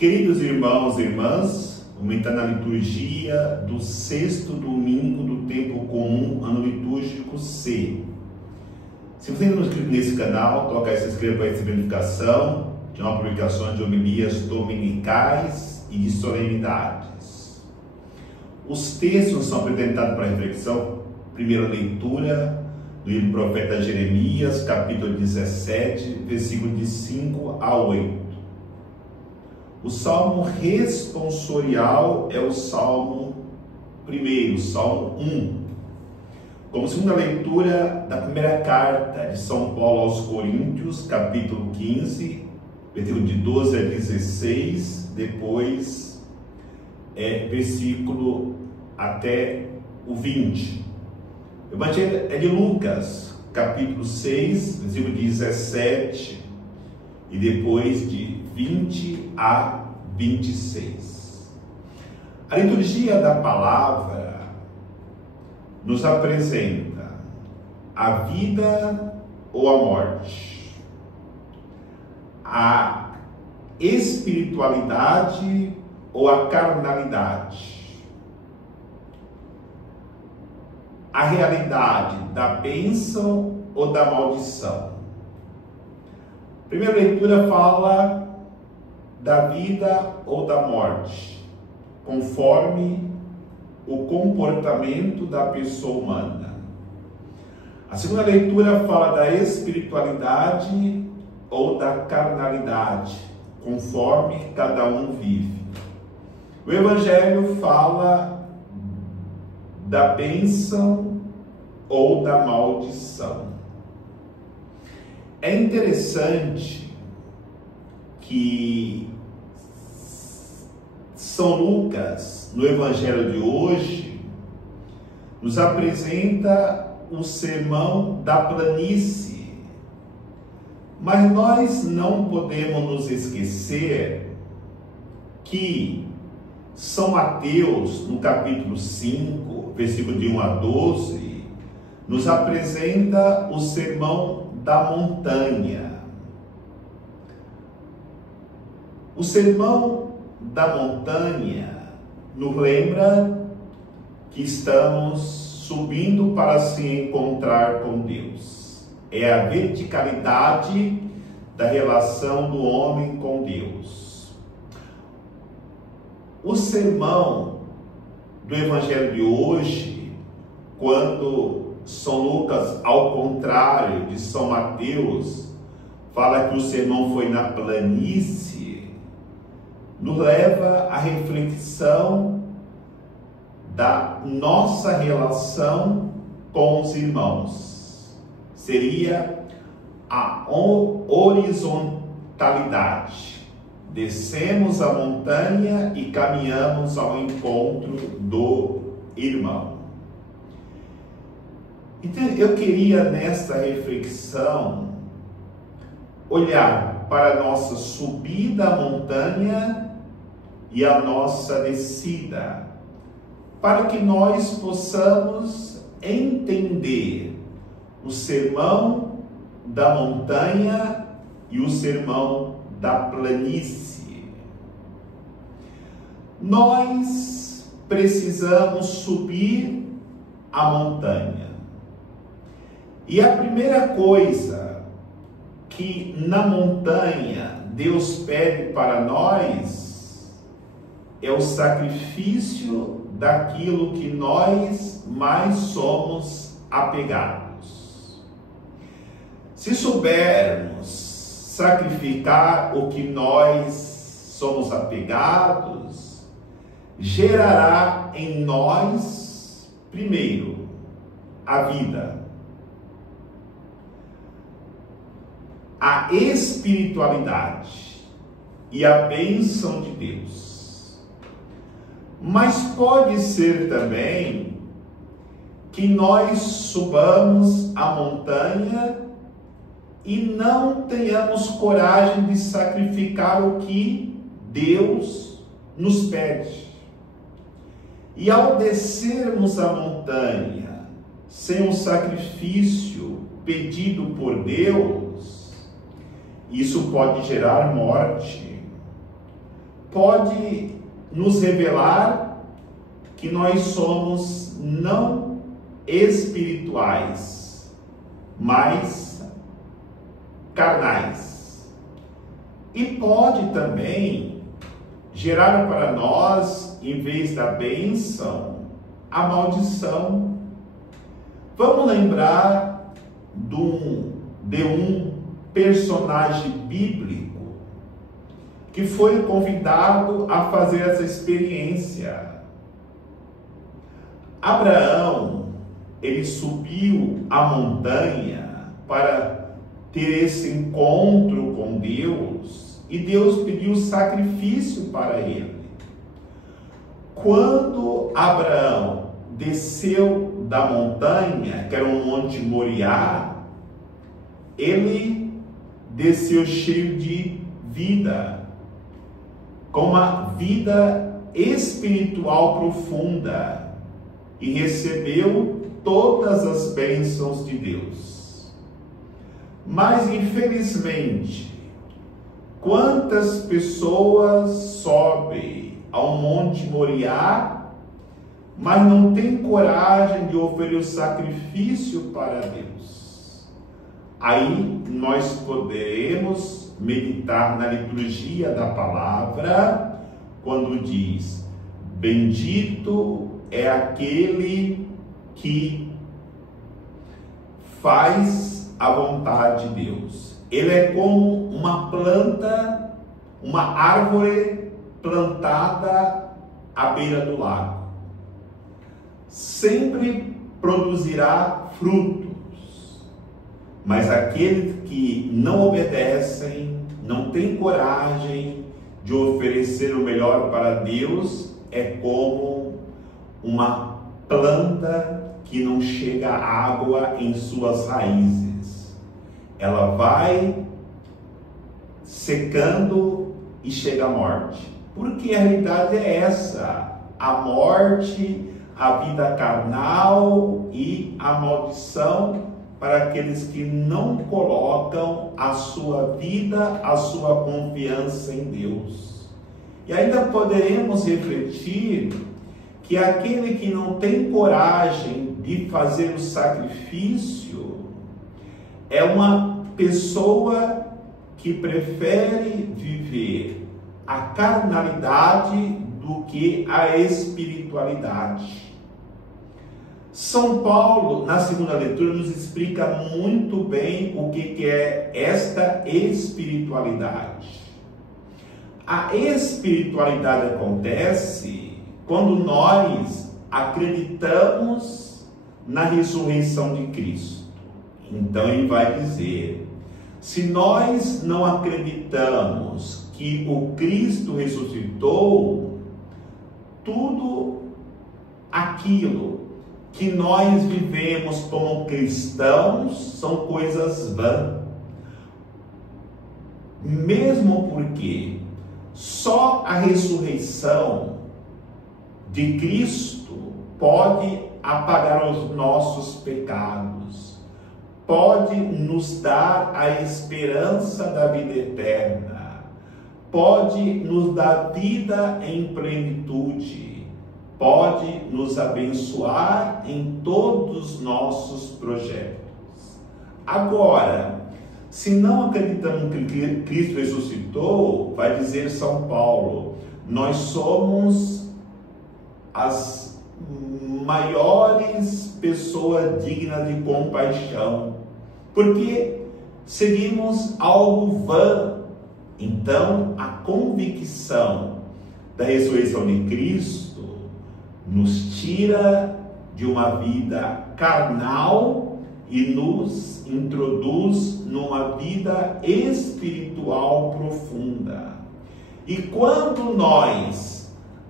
Queridos irmãos e irmãs, vamos entrar na liturgia do sexto domingo do tempo comum, ano litúrgico C. Se você ainda não é inscrito nesse canal, toca aí, se inscreva para receber notificação de uma publicação de homilias dominicais e de solenidades. Os textos são apresentados para reflexão. Primeira leitura do livro do profeta Jeremias, capítulo 17, versículo de 5 a 8. O salmo responsorial é o salmo primeiro, salmo 1. Como segunda leitura da primeira carta de São Paulo aos Coríntios, capítulo 15, versículo de 12 a 16, depois versículo até o 20. O Evangelho é de Lucas, capítulo 6, versículo 17, e depois de 20 a 26. A liturgia da palavra nos apresenta a vida ou a morte, a espiritualidade ou a carnalidade, a realidade da bênção ou da maldição. A primeira leitura fala da vida ou da morte, conforme o comportamento da pessoa humana. A segunda leitura fala da espiritualidade ou da carnalidade, conforme cada um vive. O Evangelho fala da bênção ou da maldição. É interessante que São Lucas, no Evangelho de hoje, nos apresenta o sermão da planície. Mas nós não podemos nos esquecer que São Mateus, no capítulo 5, versículo de 1 a 12, nos apresenta o sermão da montanha. O sermão da montanha nos lembra que estamos subindo para se encontrar com Deus. É a verticalidade da relação do homem com Deus. O sermão do Evangelho de hoje, quando São Lucas, ao contrário de São Mateus, fala que o sermão foi na planície, nos leva à reflexão da nossa relação com os irmãos. Seria a horizontalidade. Descemos a montanha e caminhamos ao encontro do irmão. Então, eu queria nesta reflexão olhar para a nossa subida à montanha e a nossa descida, para que nós possamos entender o sermão da montanha e o sermão da planície. Nós precisamos subir a montanha. E a primeira coisa que na montanha Deus pede para nós é o sacrifício daquilo que nós mais somos apegados. Se soubermos sacrificar o que nós somos apegados, gerará em nós, primeiro, a vida, a espiritualidade e a bênção de Deus. Mas pode ser também que nós subamos a montanha e não tenhamos coragem de sacrificar o que Deus nos pede. E ao descermos a montanha sem o sacrifício pedido por Deus, isso pode gerar morte. pode nos revelar que nós somos não espirituais, mas carnais. E pode também gerar para nós, em vez da bênção, a maldição. Vamos lembrar de um personagem bíblico que foi convidado a fazer essa experiência. Abraão, ele subiu a montanha para ter esse encontro com Deus, e Deus pediu sacrifício para ele. Quando Abraão desceu da montanha, que era um monte Moriá, ele desceu cheio de vida, com uma vida espiritual profunda, e recebeu todas as bênçãos de Deus. Mas, infelizmente, quantas pessoas sobem ao Monte Moriá, mas não têm coragem de oferecer o sacrifício para Deus? Aí nós poderemos meditar na liturgia da palavra, quando diz: bendito é aquele que faz a vontade de Deus. Ele é como uma planta, uma árvore plantada à beira do lago. Sempre produzirá frutos, mas aqueles que não obedecem, não têm coragem de oferecer o melhor para Deus, é como uma planta que não chega água em suas raízes. Ela vai secando e chega à morte. Porque a realidade é essa: a morte, a vida carnal e a maldição para aqueles que não colocam a sua vida, a sua confiança em Deus. E ainda poderemos refletir que aquele que não tem coragem de fazer o sacrifício é uma pessoa que prefere viver a carnalidade do que a espiritualidade. São Paulo, na segunda leitura, nos explica muito bem o que é esta espiritualidade. A espiritualidade acontece quando nós acreditamos na ressurreição de Cristo. Então ele vai dizer: se nós não acreditamos que o Cristo ressuscitou, tudo aquilo que nós vivemos como cristãos são coisas vãs. Mesmo porque só a ressurreição de Cristo pode apagar os nossos pecados, pode nos dar a esperança da vida eterna, pode nos dar vida em plenitude, pode nos abençoar em todos os nossos projetos. Agora, se não acreditamos que Cristo ressuscitou, vai dizer São Paulo, nós somos as maiores pessoas dignas de compaixão, porque seguimos algo vã. Então, a convicção da ressurreição de Cristo nos tira de uma vida carnal e nos introduz numa vida espiritual profunda. E quando nós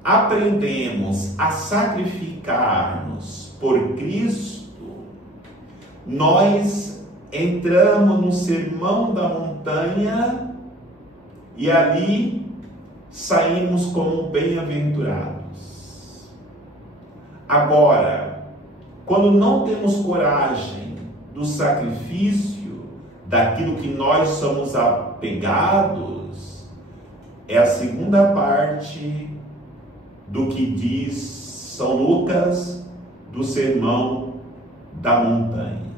aprendemos a sacrificar-nos por Cristo, nós entramos no sermão da montanha e ali saímos como bem-aventurados. Agora, quando não temos coragem do sacrifício, daquilo que nós somos apegados, é a segunda parte do que diz São Lucas do Sermão da Montanha,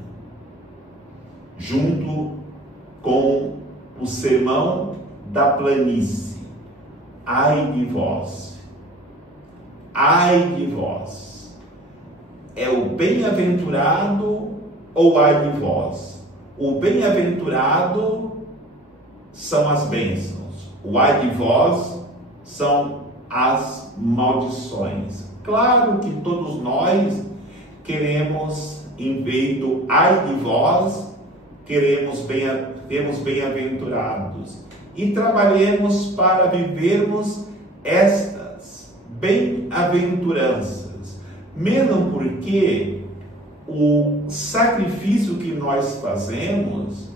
junto com o Sermão da Planície. Ai de vós, ai de vós, é o bem-aventurado ou ai de vós? O bem-aventurado são as bênçãos, o ai de vós são as maldições. Claro que todos nós queremos, em vez do ai de vós, temos bem-aventurados e trabalhemos para vivermos estas bem-aventuranças, mesmo porque o sacrifício que nós fazemos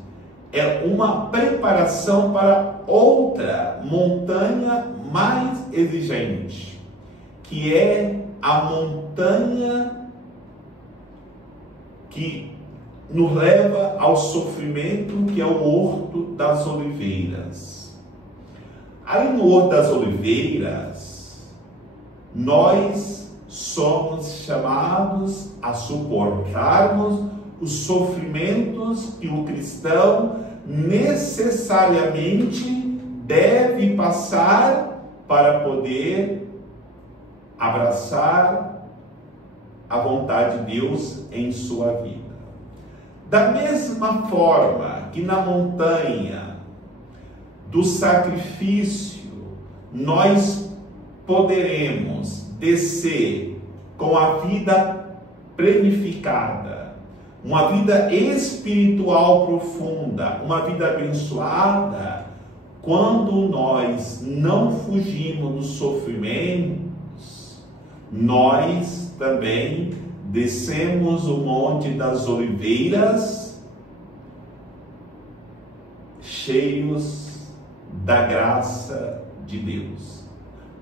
é uma preparação para outra montanha mais exigente, que é a montanha que nos leva ao sofrimento, que é o Horto das Oliveiras. Ali no Horto das Oliveiras, nós somos chamados a suportarmos os sofrimentos que o cristão necessariamente deve passar para poder abraçar a vontade de Deus em sua vida. Da mesma forma que na montanha do sacrifício nós poderemos descer com a vida planificada, uma vida espiritual profunda, uma vida abençoada, quando nós não fugimos dos sofrimentos, nós também descemos o Monte das Oliveiras cheios da graça de Deus.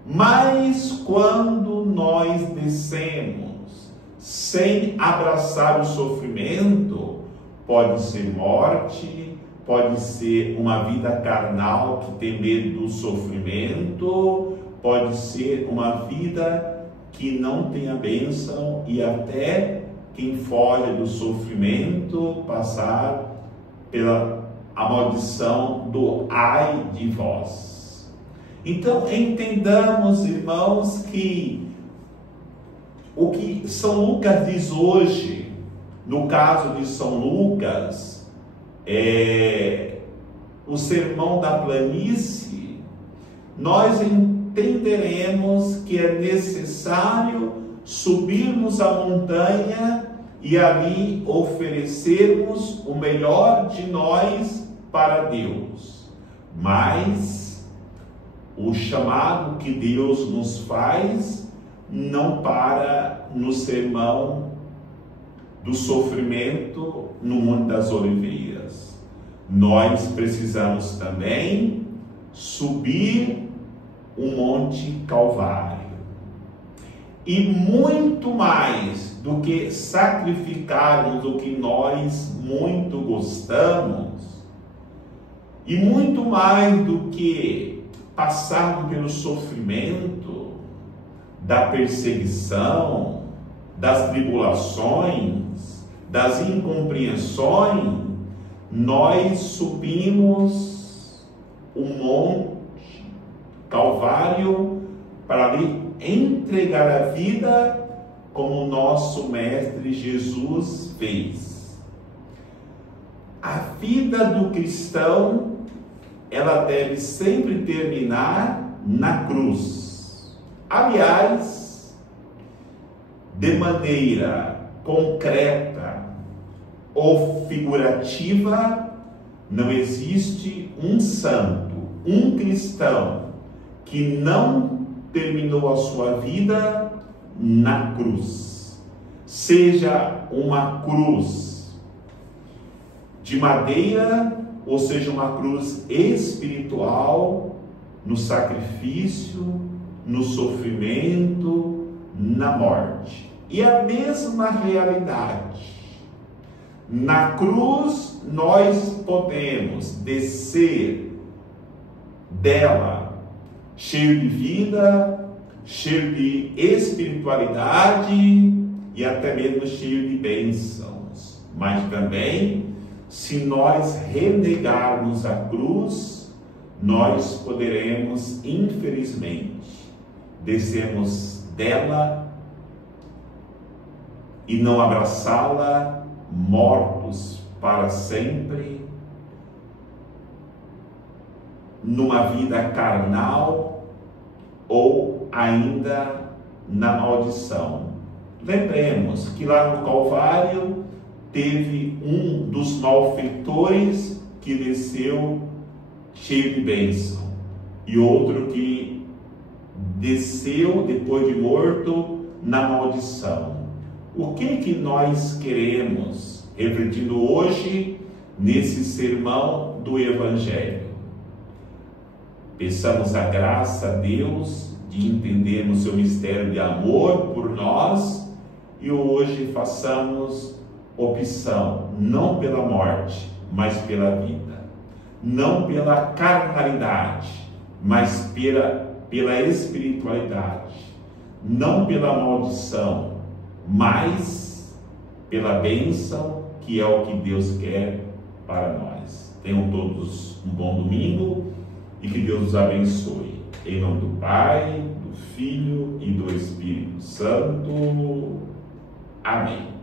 Mas quando nós descemos sem abraçar o sofrimento, pode ser morte, pode ser uma vida carnal que tem medo do sofrimento, pode ser uma vida que não tem a bênção e até quem foge do sofrimento passar pela a maldição do ai de vós. Então entendamos, irmãos, que o que São Lucas diz hoje, no caso de São Lucas, o Sermão da Planície, nós entenderemos que é necessário subirmos a montanha e ali oferecermos o melhor de nós para Deus. Mas o chamado que Deus nos faz não para no sermão do sofrimento no Monte das Oliveiras. Nós precisamos também subir o Monte Calvário. E muito mais do que sacrificarmos o que nós muito gostamos, e muito mais do que passarmos pelo sofrimento da perseguição, das tribulações, das incompreensões, nós subimos o Monte Calvário para ali entregar a vida como o nosso Mestre Jesus fez. A vida do cristão, ela deve sempre terminar na cruz. Aliás, de maneira concreta ou figurativa, não existe um santo, um cristão, que não terminou a sua vida na cruz. Seja uma cruz de madeira, ou seja uma cruz espiritual, no sacrifício, no sofrimento, na morte. E a mesma realidade. Na cruz nós podemos descer dela cheio de vida, cheio de espiritualidade e até mesmo cheio de bênçãos. Mas também, se nós renegarmos a cruz, nós poderemos, infelizmente, descermos dela e não abraçá-la, mortos para sempre, numa vida carnal ou ainda na maldição. Lembremos que lá no Calvário teve um dos malfeitores que desceu cheio de bênção e outro que desceu depois de morto na maldição. O que nós queremos, refletindo hoje nesse sermão do Evangelho? Peçamos a graça a Deus de entendermos seu mistério de amor por nós e hoje façamos opção, não pela morte, mas pela vida. Não pela carnalidade, mas pela espiritualidade. Não pela maldição, mas pela bênção, que é o que Deus quer para nós. Tenham todos um bom domingo e que Deus os abençoe. Em nome do Pai, do Filho e do Espírito Santo. Amém.